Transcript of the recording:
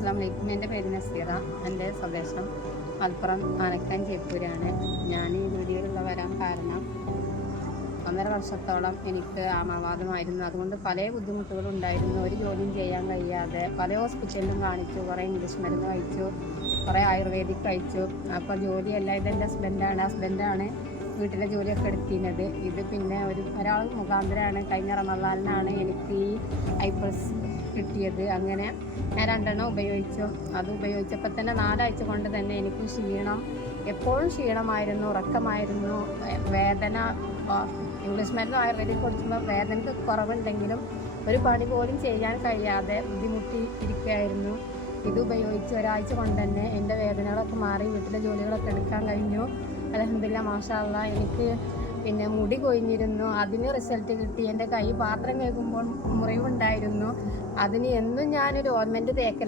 അസ്സലാമലൈക്കും. എൻ്റെ പേര് നസീറ. എൻ്റെ സ്വദേശം മലപ്പുറം ആനക്കാൻ ചേപ്പൂരാണ്. ഞാൻ ഈ വീഡിയോയിലുള്ള വരാൻ കാരണം 1.5 വർഷത്തോളം എനിക്ക് ആമാവാദമായിരുന്നു. അതുകൊണ്ട് പല ബുദ്ധിമുട്ടുകളും ഉണ്ടായിരുന്നു. ഒരു ജോലിയും ചെയ്യാൻ കഴിയാതെ പല ഹോസ്പിറ്റലിലും കാണിച്ചു, കുറേ ഇംഗ്ലീഷ് മരുന്ന് കഴിച്ചു, കുറേ ആയുർവേദിക് കഴിച്ചു. അപ്പോൾ ജോലിയല്ല, ഇതെൻ്റെ ഹസ്ബൻഡാണ് വീട്ടിലെ ജോലിയൊക്കെ എടുത്തിരുന്നത്. ഇത് പിന്നെ ഒരാൾ മുഖാന്തരമാണ്. കഴിഞ്ഞ റമദാനിലാണ് എനിക്ക് ഈ ഐപ്ലസ് കിട്ടിയത്. അങ്ങനെ ഞാൻ 2 ഉപയോഗിച്ചു. അത് ഉപയോഗിച്ചപ്പോൾ തന്നെ 4 ആഴ്ച കൊണ്ട് തന്നെ എനിക്ക് എപ്പോഴും ക്ഷീണമായിരുന്നു, ഉറക്കമായിരുന്നു, വേദന. ഇംഗ്ലീഷ് മരുന്ന് ആയുർവേദിക് കൊടുക്കുമ്പോൾ വേദനക്ക് കുറവുണ്ടെങ്കിലും ഒരു പണി പോലും ചെയ്യാൻ കഴിയാതെ ബുദ്ധിമുട്ടി ഇരിക്കുകയായിരുന്നു. ഇത് ഉപയോഗിച്ച് 1 ആഴ്ച കൊണ്ട് തന്നെ എൻ്റെ വേദനകളൊക്കെ മാറി, വീട്ടിലെ ജോലികളൊക്കെ എടുക്കാൻ കഴിഞ്ഞു. അൽഹംദുലില്ലാ, മാഷാ അല്ലാ. എനിക്ക് പിന്നെ മുടി കൊഴിഞ്ഞിരുന്നു, അതിന് റിസൾട്ട് കിട്ടി. എൻ്റെ കൈ പാത്രം കേൾക്കുമ്പോൾ മുറിവുണ്ടായിരുന്നു. അതിന് എന്നും ഞാനൊരു ഓയിൻമെൻറ്റ് തേക്കലാണ്.